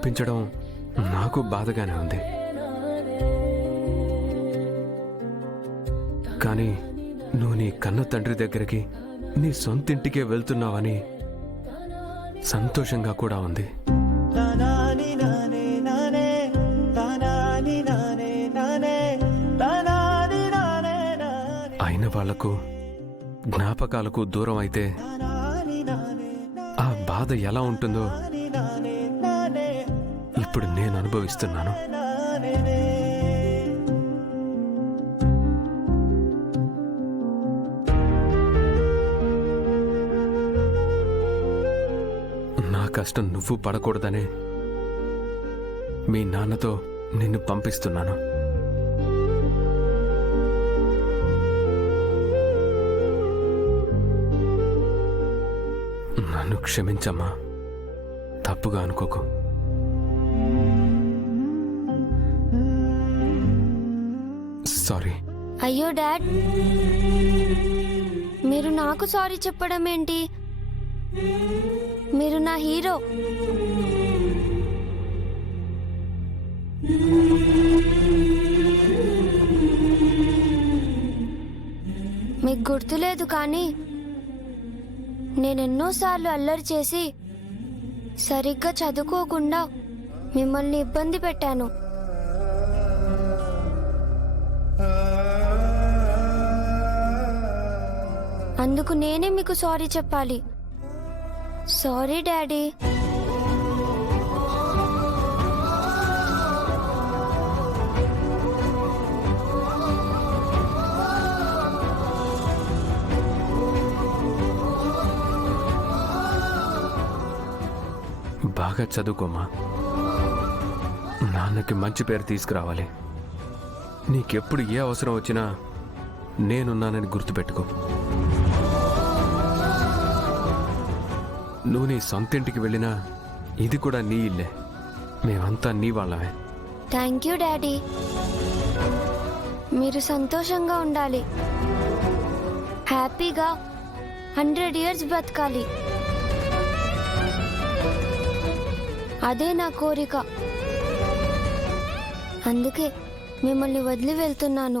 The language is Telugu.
పంపించడం నాకు బాధగానే ఉంది. కానీ నువ్వు నీ కన్న తండ్రి దగ్గరికి నీ సొంతింటికే వెళ్తున్నావని సంతోషంగా కూడా ఉంది. అయిన వాళ్లకు జ్ఞాపకాలకు దూరం అయితే ఆ బాధ ఎలా ఉంటుందో ఇప్పుడు నేను అనుభవిస్తున్నాను. నా కష్టం నువ్వు పడకూడదనే మీ నాన్నతో నిన్ను పంపిస్తున్నాను. నన్ను క్షమించమ్మా, తప్పుగా అనుకోకు. సారీ. అయ్యో డాడ్, మీరు నాకు సారీ చెప్పడం ఏంటి? మీరు నా హీరో. మీకు గుర్తులేదు కానీ నేనెన్నోసార్లు అల్లరి చేసి సరిగ్గా చదువుకోకుండా మిమ్మల్ని ఇబ్బంది పెట్టాను. అందుకు నేనే మీకు సారీ చెప్పాలి. Sorry daddy. బాగా చదువుకోమా, నాన్నకి మంచి పేరు తీసుకురావాలి. నీకెప్పుడు ఏ అవసరం వచ్చినా నేనున్నానని గుర్తుపెట్టుకో. నువ్వు నీ సొంతింటికి వెళ్ళినా ఇది కూడా నీ ఇల్లే. మేమంతా నీ వాళ్ళమే. Thank you daddy. మీరు సంతోషంగా ఉండాలి, హ్యాపీగా 100 years బతకాలి. అదే నా కోరిక. అందుకే మిమ్మల్ని వదిలి వెళ్తున్నాను.